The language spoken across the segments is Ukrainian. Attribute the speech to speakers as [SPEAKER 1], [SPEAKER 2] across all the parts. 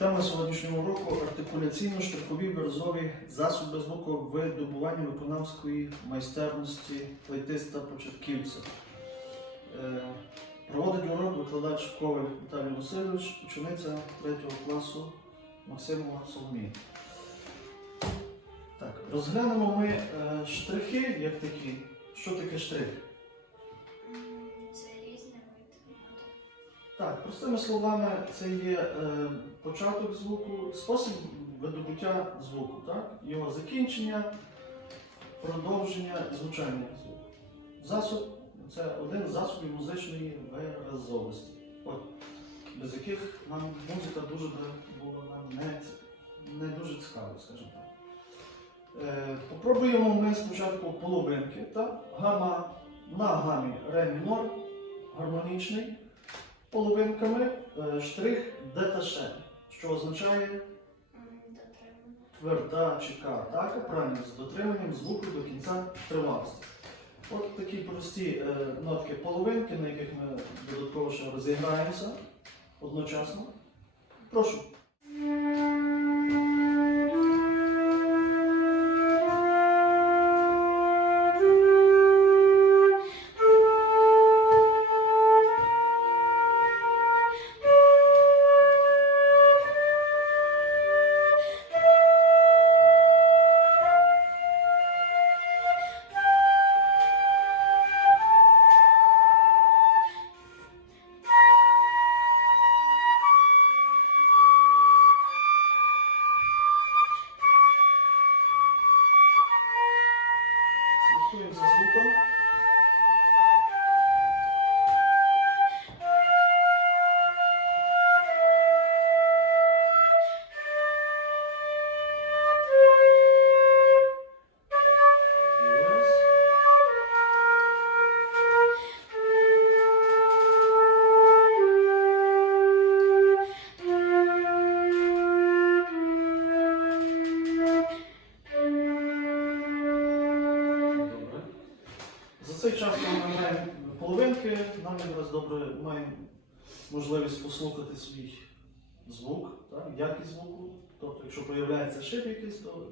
[SPEAKER 1] Тема сьогоднішнього року артикуляційно-штрикові березові засоби звуковидобування виконавської майстерності плейтиста-початківця. Е, Проводить урок викладач Коваль Віталій Васильович, учениця 3 класу Максимова Соломія. Так, розглянемо ми е, штрихи як такі. Що таке штрих? Простими словами, це є е, початок звуку, спосіб видобуття звуку, так? його закінчення, продовження, звучання звуку. Засоб це один з засобів музичної виразовості, От, без яких нам музика дуже була нам не, не дуже цікава, скажімо так. Е, попробуємо ми спочатку половинки, так? Гама на гамі ре мінор, гармонічний половинками е, штрих деташе, що означає тверда чека атака, правильно, з дотриманням звуку до кінця тривалості. От такі прості е, нотки половинки, на яких ми додатково ще розіграємося одночасно. Прошу. Слідкуємо за звуком. За цей час ми маємо половинки, нам якраз добре маємо можливість послухати свій звук, так, якість звуку. Тобто, якщо проявляється шип якийсь, то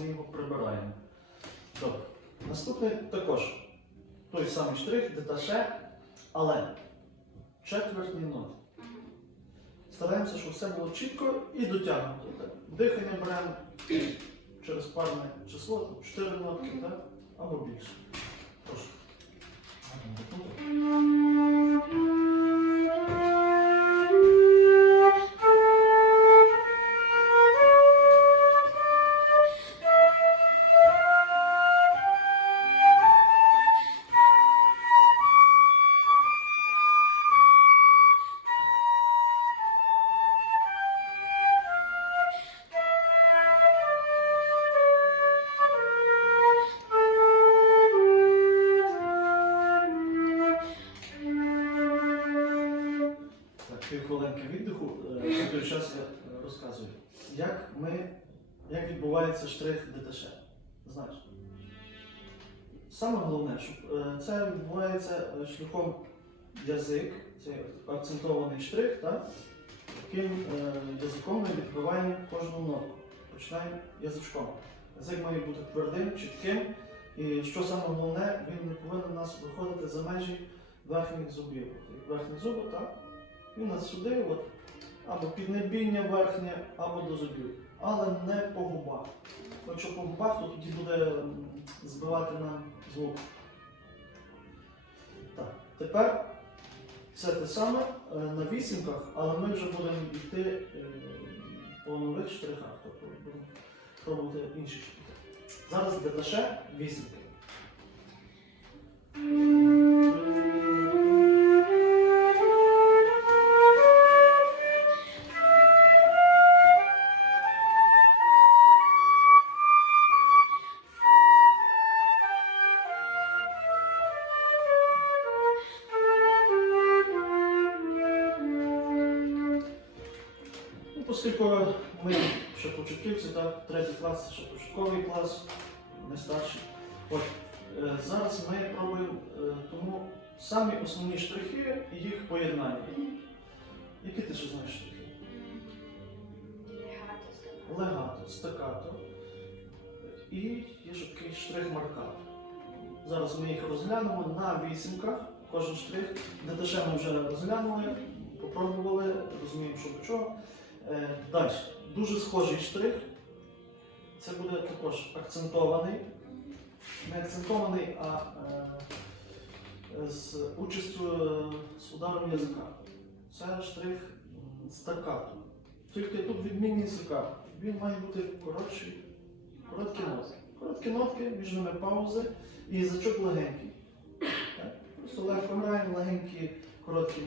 [SPEAKER 1] ми його прибираємо. Добре. Наступний також той самий штрих, деташе, але четвертні ноти. Стараємося, щоб все було чітко і дотягнуто. Дихання беремо через парне число, 4 нотки, так? або більше. Прошу. Саме головне, щоб е, це відбувається е, шляхом язик, це акцентований штрих, так? яким е, язиком ми відбиваємо кожну нотку. Починаємо язичком. Язик має бути твердим, чітким. І що саме головне, він не повинен у нас виходити за межі верхніх зубів. Верхні зуби, так? Він нас сюди, от, або піднебіння верхнє, або до зубів. Але не по губах. Якщо по губах, то тоді буде збивати нам звук. Так, тепер це те саме е, на вісімках, але ми вже будемо йти е, по нових штрихах, тобто будемо пробувати інші штрихи. Зараз де лише вісімки. Початківці, так, третій клас це ще початковий клас, не старший. От, е, зараз ми пробуємо е, тому самі основні штрихи і їх поєднання. Які ти ще знаєш штрихи?
[SPEAKER 2] М,
[SPEAKER 1] легато, стакато і є ще такий штрих маркат. Зараз ми їх розглянемо на вісімках. Кожен штрих. ДТШ ми вже розглянули, попробували, розуміємо, що до чого. Е, Далі. Дуже схожий штрих. Це буде також акцентований. Не акцентований, а е, з участю е, з ударом язика. Це штрих м, стаккато. Тільки тут відмінність яка? Він має бути коротший, короткі нотки. Короткі нотки, між ними паузи і язичок легенький. Так? Просто легко граємо, легенькі, короткі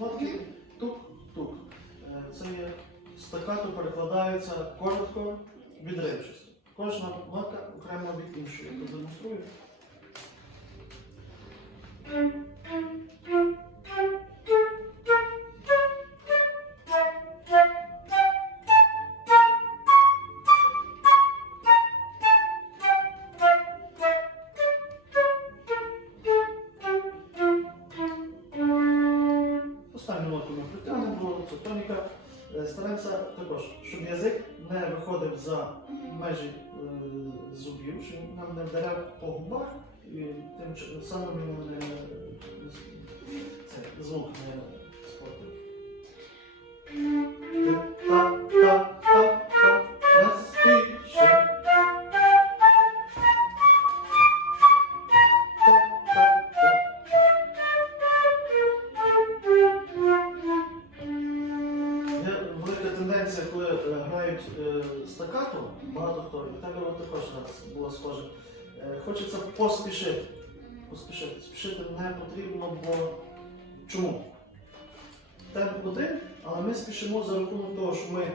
[SPEAKER 1] нотки, тук-тук. Е, Це є стаккато перекладається коротко, відривчасто. Кожна нотка окремо від іншої. Я продемонструю. Нам не бере по губах, і тим самим він не це, звук не спортив. Хочеться поспішити. Поспішити. Спішити не потрібно, бо чому? Темп один, але ми спішимо за рахунок того, що ми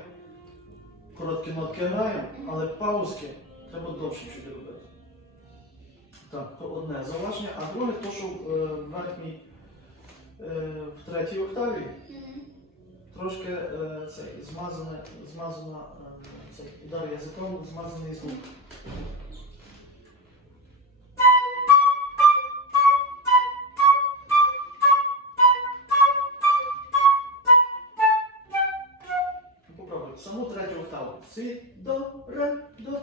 [SPEAKER 1] короткі нотки граємо, але паузки треба довше чути робити. Так, то одне зауваження, а друге, то, що е, верхній е, в третій октаві трошки е, цей, змазане, змазана е, цей удар язиком, змазаний звук. Сі, до, ре, до. Не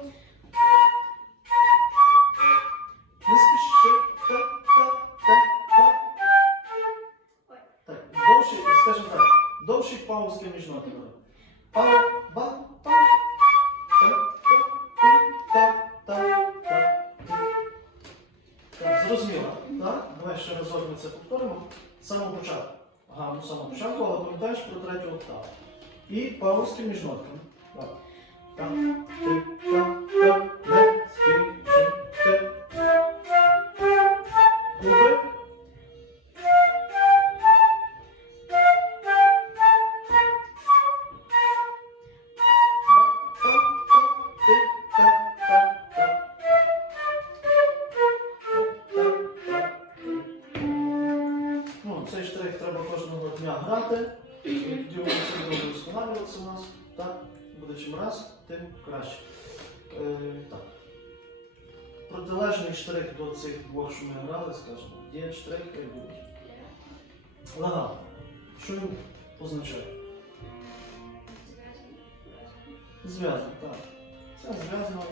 [SPEAKER 1] спіши. Та, та, та, та. Так, довші, скажімо так, довші паузки між нотами. Па, ба, па, та, та, ти, та, та, та. Так, зрозуміло, так? Давай ще разок ми це повторимо. Самого початку. Ага, ну самого початку, але пам'ятаєш про третю октаву. І паузки між нотками. Цей штрих треба кожного дня грати, тоді воно буде вдосконалюватися у нас. Так, буде чим раз, тим краще. Е, так. Протилежний штрих до цих двох, що ми грали, скажімо, є штрих і буде. Легато. Що він означає? Зв'язано, так. Це зв'язано.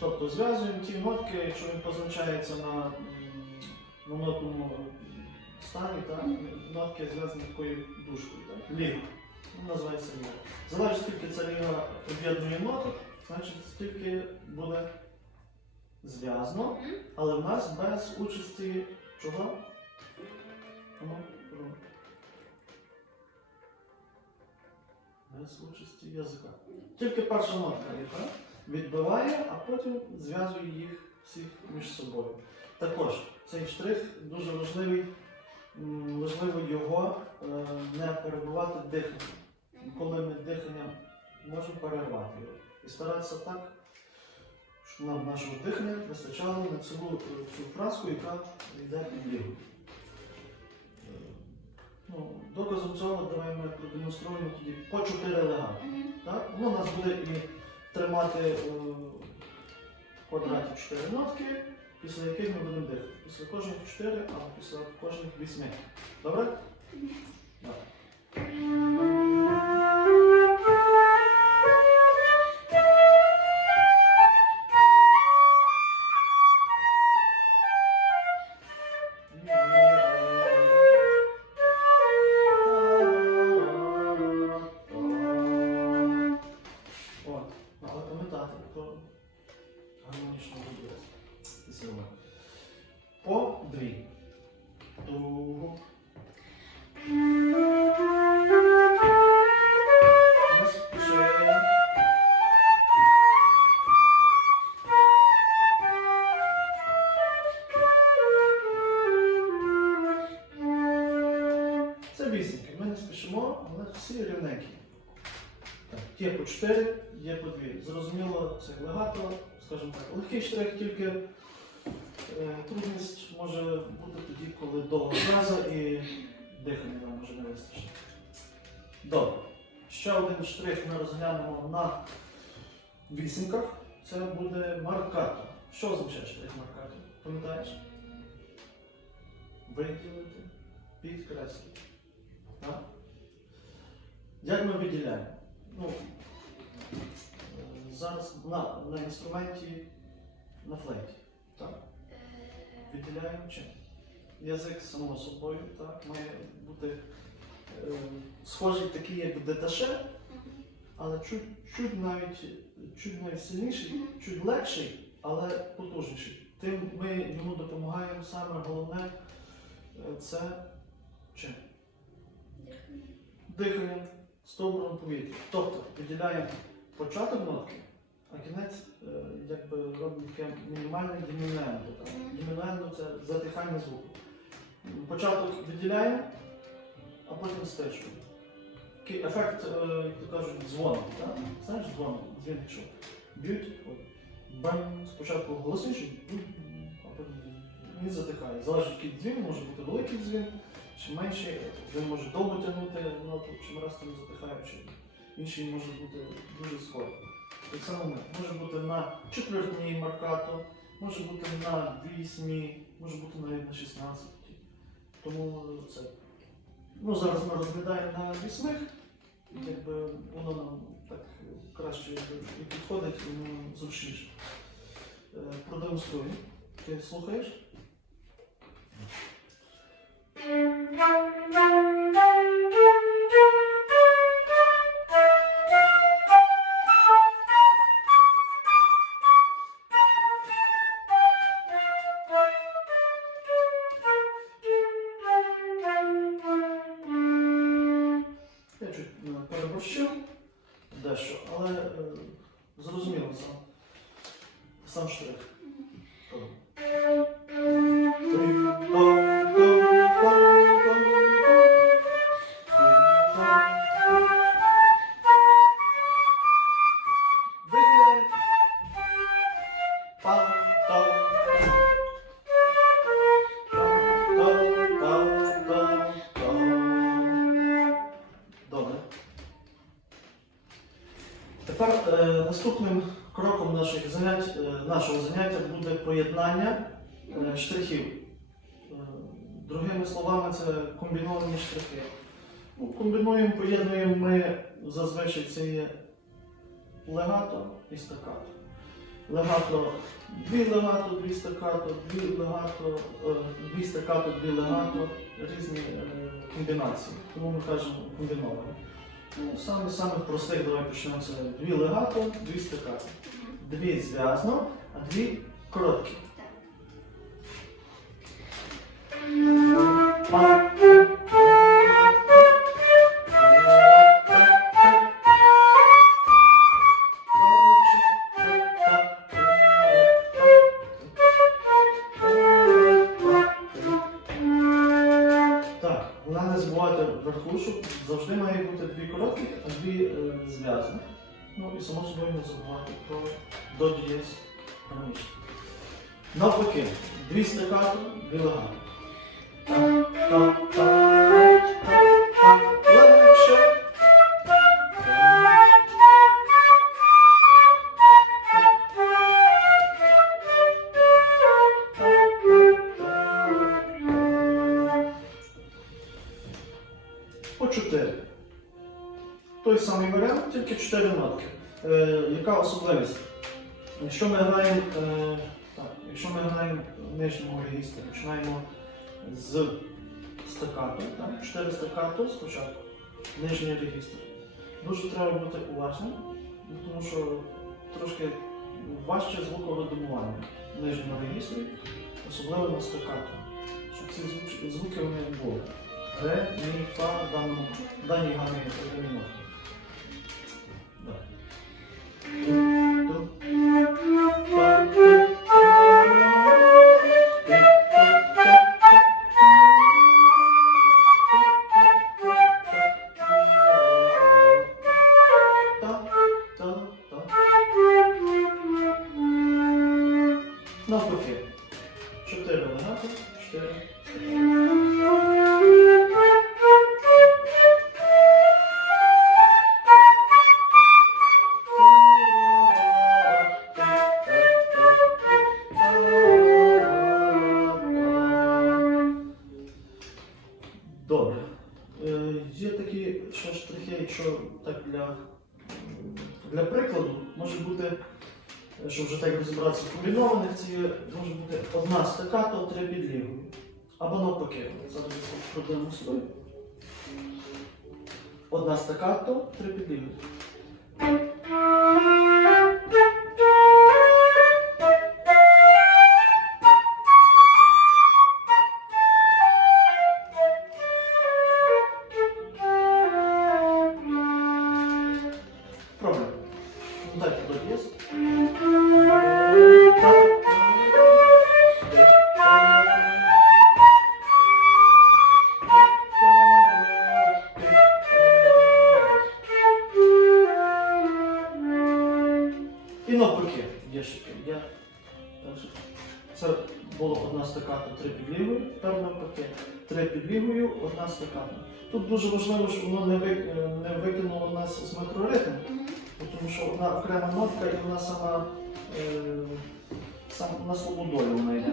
[SPEAKER 1] Тобто зв'язуємо ті нотки, якщо він позначається на, на нотному стані, так, нотки зв'язані такою дужкою, так? Ліга. Ну, називається ліга. Залежить, скільки ця ліга об'єднує ноток, значить стільки буде зв'язано, але в нас без участі чого? Ну, Без участі язика. Тільки перша нотка, яка відбиває, а потім зв'язує їх всіх між собою. Також цей штрих дуже важливий, важливо його е, не перебувати диханням. Коли ми дихання можемо перервати його. І старатися так, щоб нам нашого дихання вистачало на цілу цю фразку, яка йде під лігу. Ну, доказом цього давай ми продемонструємо тоді по чотири легати. Так? Воно нас буде і тримати е, в квадраті 4 нотки, після яких ми будемо дихати. Після кожних 4, а після кожних 8. Добре? Так. Зрозуміло, це легато, скажімо так, легкий штрих, тільки е, трудність може бути тоді, коли довга фраза і дихання нам може не вистачити. Добре. Ще один штрих ми розглянемо на вісімках. Це буде маркато. Що означає штрих маркато? Пам'ятаєш? Виділити, підкреслити. Так? Як ми виділяємо? Ну, зараз на, на інструменті на флейті. Так? Виділяємо чим? Язик само собою, так, має бути е, схожий такий, як деташе, але чуть, чуть навіть чуть навіть сильніший, чуть легший, але потужніший. Тим ми йому допомагаємо саме головне е, це чим? Дихання стовбуром повітря. Тобто виділяємо початок нотки, а кінець е, якби робимо таке мінімальне дімінуендо. так. Це затихання звуку. Початок виділяємо, а потім. Такий ефект, е, як то кажуть, дзвону. Знаєш дзвону? Дзвін якщо б'ють, бам, спочатку голосніше, а потім він затихає. Залежить який дзвін, може бути великий дзвін, чи менший, він може довго тягнути ноту, чим раз там затихає, чи інший може бути дуже скоро. Так само може бути на четвертній маркато, може бути на вісьмій, може бути навіть на 16. Тому це. Ну, зараз ми розглядаємо на вісьмих, якби воно нам так краще і підходить, і воно зручніше. Е, Продемонструю. Ти слухаєш? Поєднання е, штрихів. Е, другими словами, це комбіновані штрихи. Ну, комбінуємо, поєднуємо ми зазвичай це є легато і стакато. Легато, дві легато, дві стакато, дві легато, е, дві стакато, дві легато, різні комбінації. Тому ми кажемо комбіновані. Ну, саме самих простих давай почнемо це дві легато, дві стакато. Дві зв'язно, а дві короткі. Так, вона не вверху, що завжди має бути дві короткі, а дві е. Ну і само собою не забувати про до дієс гармонічно. Навпаки, дві стакато, дві легше. По чотири. Той самий варіант, тільки чотири нотки. Е, яка особливість? Якщо ми граємо, е, так, якщо ми граємо в нижньому регістрі, починаємо з стакату, так, 4 стакату спочатку, нижній регістр. Дуже треба бути уважним, тому що трошки важче звукове домування в нижньому регістрі, особливо на стакату, щоб ці звуч- звуки вони були. Ре, мі, фа даній гамі програмі ноти. Штрихи, якщо так для, для прикладу, може бути, щоб вже так розібратися в комбінованих, це є, може бути одна стаката, три підлігою. Або навпаки. Зараз продемонструю. Одна стаката, три підлігою. Дуже важливо, щоб воно не, ви, не викинуло нас з микроритму, тому що одна окрема нотка і вона сама, е, сам, на свободою вона йде.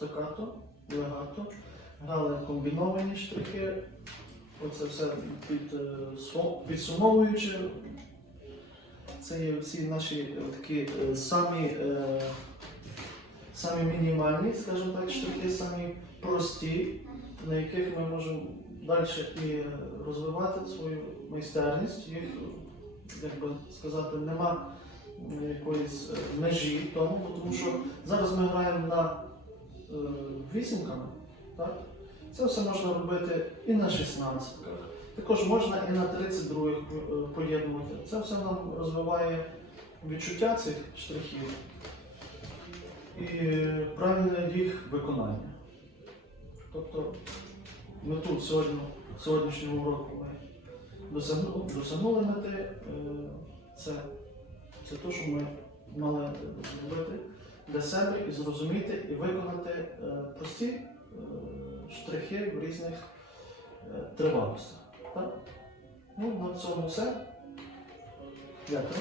[SPEAKER 1] Стакато, легато, грали комбіновані штрихи. Оце все е, підсумовуючи. Це є всі наші е, такі е, самі, самі мінімальні, скажімо так, штрихи, самі прості, на яких ми можемо далі і розвивати свою майстерність. Їх, як би сказати, нема якоїсь межі тому, тому що зараз ми граємо на вісімками, так? Це все можна робити і на 16-ках. Також можна і на 32-х е, поєднувати. Це все нам розвиває відчуття цих штрихів і правильне їх виконання. Тобто ми тут сьогодні, сьогоднішнього уроку ми досягнули, досягнули мети. Е, Це, це те, що ми мали зробити для себе і зрозуміти і виконати е, прості е, штрихи в різних е, тривалостях. Так? Ну, на цьому все. Дякую.